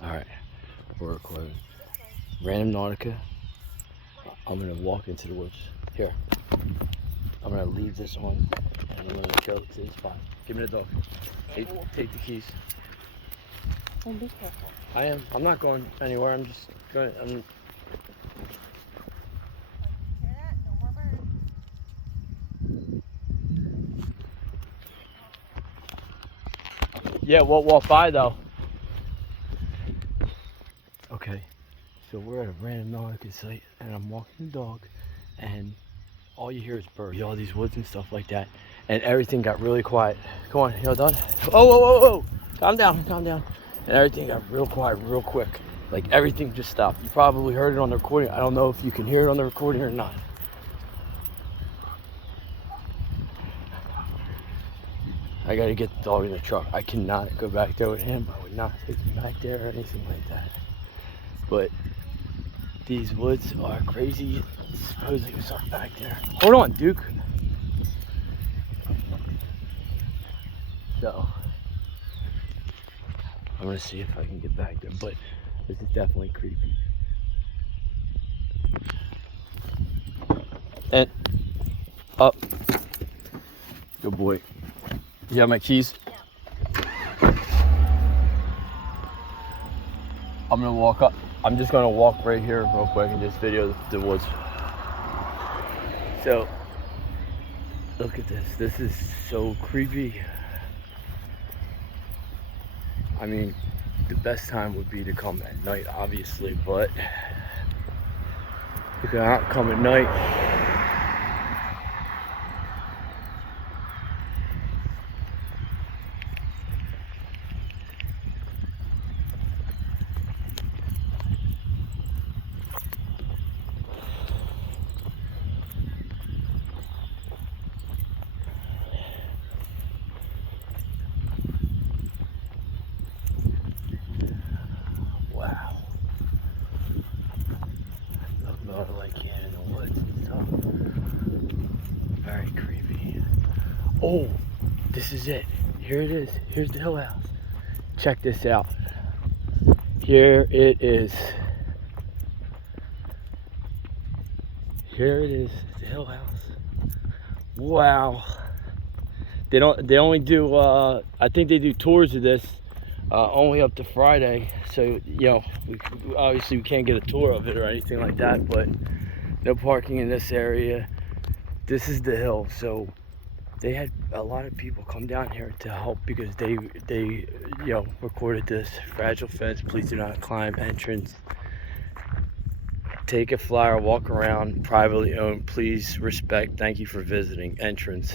Alright, we're recording. Random Nautica. I'm gonna walk into the woods. Here. I'm gonna leave this on and I'm gonna go to the spot. Give me the dog. Take the keys. Oh, be careful. I am. I'm not going anywhere. I'm just going. Hear that? No more birds. Yeah, we'll walk by though. Okay, so we're at a random Nautica site and I'm walking the dog and all you hear is birds, all these woods and stuff like that, and everything got really quiet. Come on, you all done? Oh, whoa, whoa, whoa! Calm down, calm down. And everything got real quiet, real quick. Like everything just stopped. You probably heard it on the recording. I don't know if you can hear it on the recording or not. I gotta get the dog in the truck. I cannot go back there with him. I would not take him back there or anything like that. But these woods are crazy. Supposedly there's something back there. Hold on, Duke. So I'm gonna see if I can get back there, but this is definitely creepy. And up. Good boy. You have my keys? Yeah. I'm gonna walk up. I'm just gonna walk right here real quick and just video the woods. So, look at this. This is so creepy. I mean, the best time would be to come at night, obviously, but you cannot come at night. Wow. Look all like here in the woods and stuff. Very creepy. Oh, this is it. Here it is. Here's the hill house. Check this out. Here it is. Here it is, the hill house. Wow. They only do, I think they do tours of this only up to Friday. So, you know, obviously we can't get a tour of it or anything like that, but no parking in this area. This is the hill. So they had a lot of people come down here to help because they you know, recorded this. Fragile fence, please do not climb, entrance. Take a flyer, walk around, privately owned, please respect, thank you for visiting, entrance.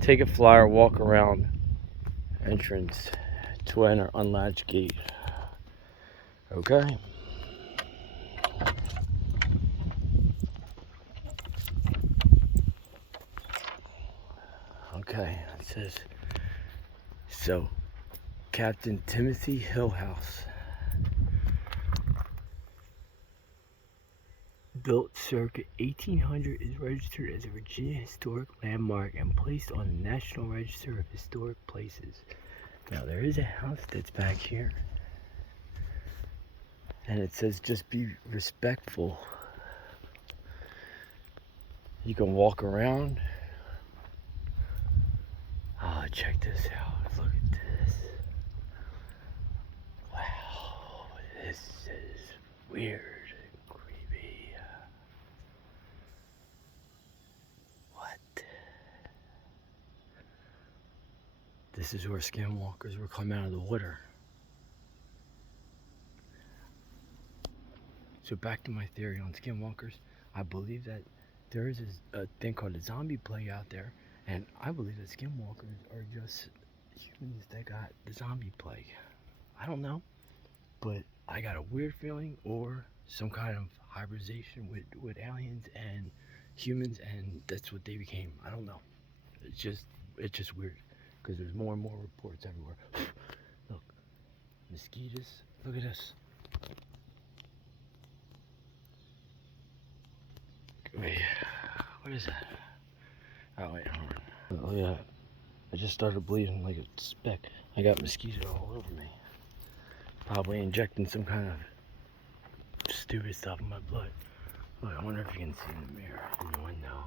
Take a flyer, walk around, entrance, to enter, unlatched gate. Okay. Okay, it says, so, Captain Timothy Hillhouse. Built circa 1800, is registered as a Virginia Historic Landmark and placed on the National Register of Historic Places. Now there is a house that's back here. And it says just be respectful. You can walk around. Oh, check this out. Look at this. Wow, this is weird and creepy. What? This is where skinwalkers were coming out of the water. So back to my theory on skinwalkers. I believe that there is a thing called a zombie plague out there, and I believe that skinwalkers are just humans that got the zombie plague. I don't know, but I got a weird feeling, or some kind of hybridization with aliens and humans, and that's what they became. I don't know. It's just weird because there's more and more reports everywhere. Look, mosquitoes. Look at this. Wait, what is that? Oh wait, hold on. Oh yeah. I just started bleeding like a speck. I got mosquitoes all over me. Probably injecting some kind of stupid stuff in my blood. Look, I wonder if you can see in the mirror in the window.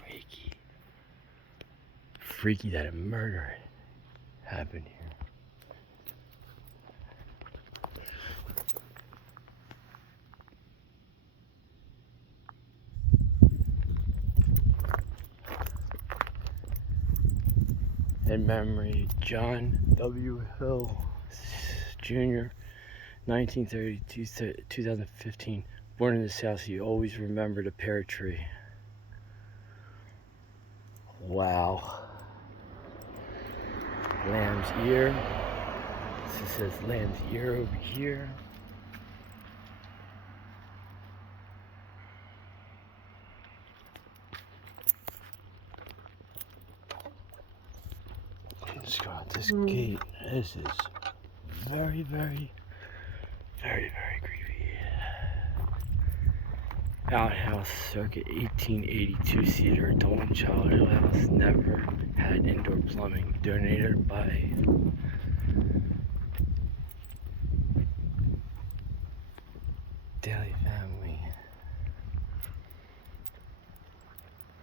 Freaky. Freaky that a murder happened here. In memory, John W. Hill Jr., 1932 to 2015. Born in this house, he always remembered a pear tree. Wow. Lamb's ear. This says lamb's ear over here. Just go out this gate. This is very, very, very, very creepy. Outhouse, circa 1882 cedar, adult and childhood house, never had indoor plumbing. Donated by Daily Family.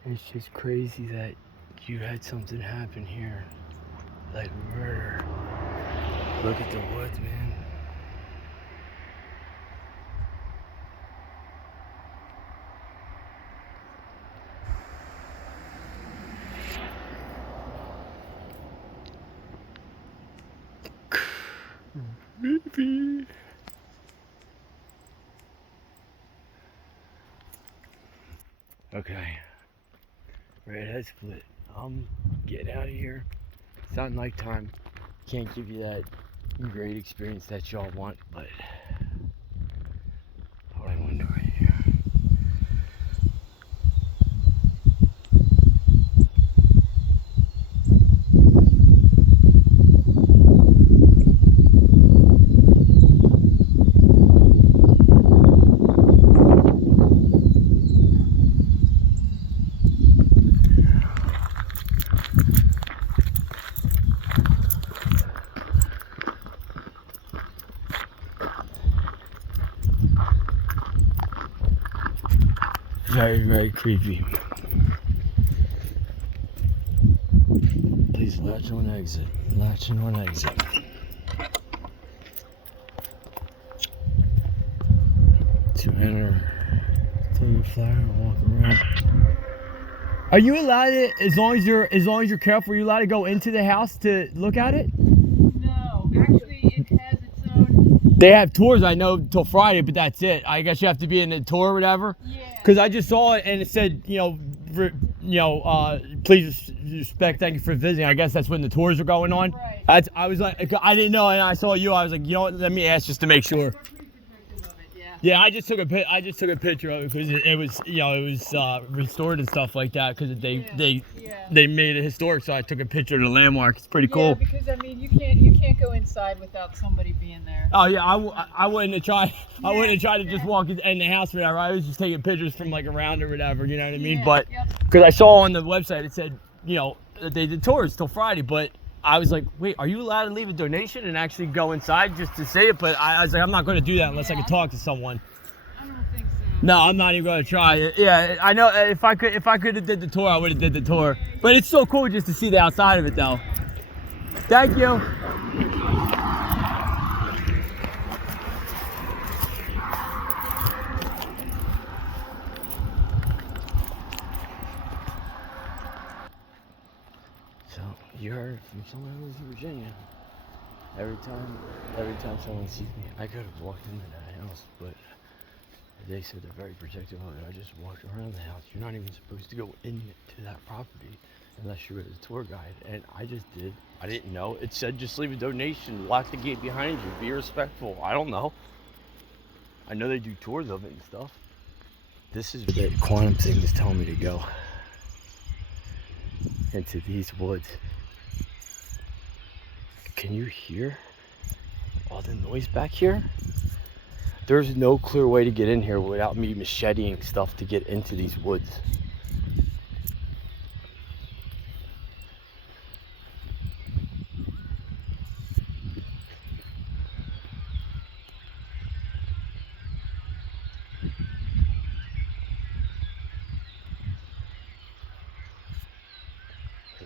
It's just crazy that you had something happen here, like murder. Look at the woods, man. Creepy. Okay. Redhead split. I'm getting out of here. It's not nighttime. Can't give you that great experience that y'all want, but all I want to do right here. Very, very creepy. Please latch on exit. Latching on exit. To enter, throw your flyer and walk around. Are you allowed to, as long as you're careful, are you allowed to go into the house to look at it? No, actually it has its own. They have tours, I know, till Friday, but that's it. I guess you have to be in a tour or whatever. Yeah. Because I just saw it and it said, please respect, thank you for visiting. I guess that's when the tours are going on. Right. I was like, I didn't know, and I saw you. I was like, you know what? Let me ask just to make sure. We're pretty protective of it, yeah. Yeah, I just took a picture of it because it was restored and stuff like that because they made it historic. So I took a picture of the landmark. It's pretty cool. Yeah, because I mean you can't go inside without somebody being there. Oh yeah, I wouldn't have tried. I wouldn't have tried to just walk in the house or whatever. I was just taking pictures from like around or whatever. You know what I mean? Yeah, But because I saw on the website it said that they did tours till Friday, but I was like, wait, are you allowed to leave a donation and actually go inside just to see it? But I was like, I'm not going to do that unless I can talk to someone. I don't think so. No, I'm not even going to try it. Yeah, I know if I could have did the tour, I would have did the tour. But it's so cool just to see the outside of it, though. Thank you. So you heard from someone who lives in Virginia. Every time someone sees me, I could have walked into that house, but they said they're very protective of it. I just walked around the house. You're not even supposed to go into that property unless you're with a tour guide, and I just did. I didn't know. It said just leave a donation, lock the gate behind you, be respectful. I don't know. I know they do tours of it and stuff. This is where the quantum thing is telling me to go. Into these woods. Can you hear all the noise back here? There's no clear way to get in here without me macheting stuff to get into these woods.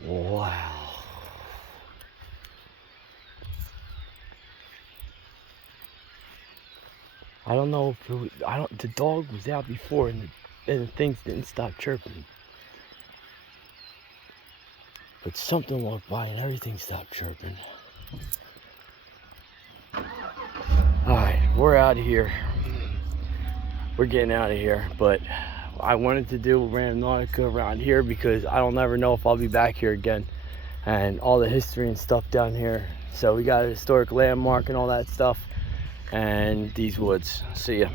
Wow. I don't know if it was, the dog was out before and the things didn't stop chirping. But something walked by and everything stopped chirping. Alright, we're out of here. We're getting out of here, but I wanted to do Randonautica around here because I don't ever know if I'll be back here again, and all the history and stuff down here. So we got a historic landmark and all that stuff, and these woods. See ya.